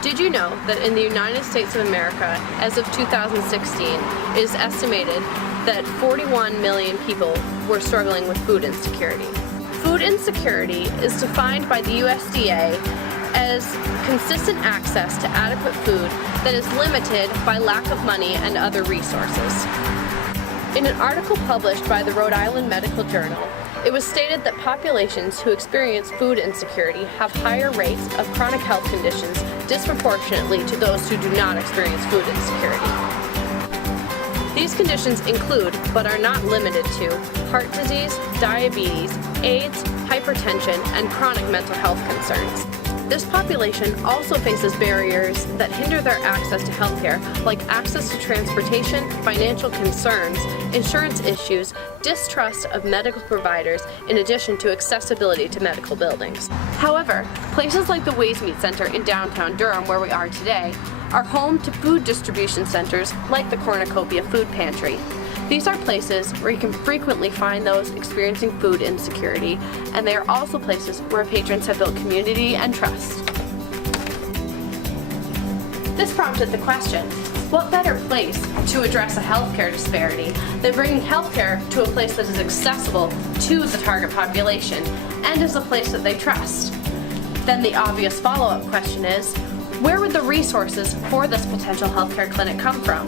Did you know that in the United States of America, as of 2016, it is estimated that 41 million people were struggling with food insecurity? Food insecurity is defined by the USDA as consistent access to adequate food that is limited by lack of money and other resources. In an article published by the Rhode Island Medical Journal, it was stated that populations who experience food insecurity have higher rates of chronic health conditions disproportionately to those who do not experience food insecurity. These conditions include, but are not limited to, heart disease, diabetes, AIDS, hypertension, and chronic mental health concerns. This population also faces barriers that hinder their access to healthcare, like access to transportation, financial concerns, insurance issues, distrust of medical providers, in addition to accessibility to medical buildings. However, places like the Waysmeet Center in downtown Durham, where we are today, are home to food distribution centers like the Cornucopia Food Pantry. These are places where you can frequently find those experiencing food insecurity, and they are also places where patrons have built community and trust. This prompted the question, what better place to address a healthcare disparity than bringing healthcare to a place that is accessible to the target population and is a place that they trust? Then the obvious follow-up question is, where would the resources for this potential healthcare clinic come from?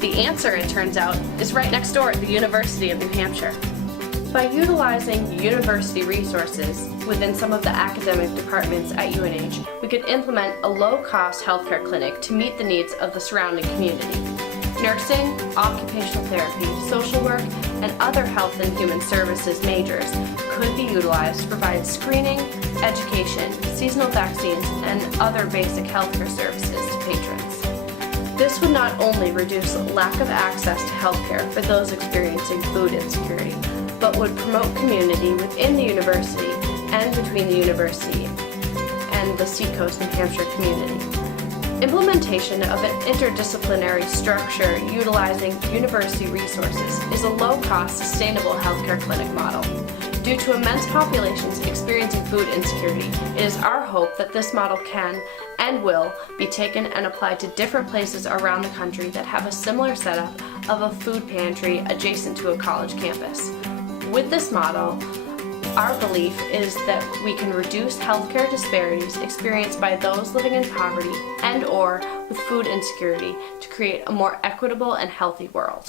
The answer, it turns out, is right next door at the University of New Hampshire. By utilizing university resources within some of the academic departments at UNH, we could implement a low-cost healthcare clinic to meet the needs of the surrounding community. Nursing, occupational therapy, social work, and other health and human services majors could be utilized to provide screening, education, seasonal vaccines, and other basic healthcare services to patrons. This would not only reduce lack of access to healthcare for those experiencing food insecurity, but would promote community within the university and between the university and the Seacoast New Hampshire community. Implementation of an interdisciplinary structure utilizing university resources is a low-cost, sustainable healthcare clinic model. Due to immense populations experiencing food insecurity, it is our hope that this model can and will be taken and applied to different places around the country that have a similar setup of a food pantry adjacent to a college campus. With this model, our belief is that we can reduce healthcare disparities experienced by those living in poverty and/or with food insecurity to create a more equitable and healthy world.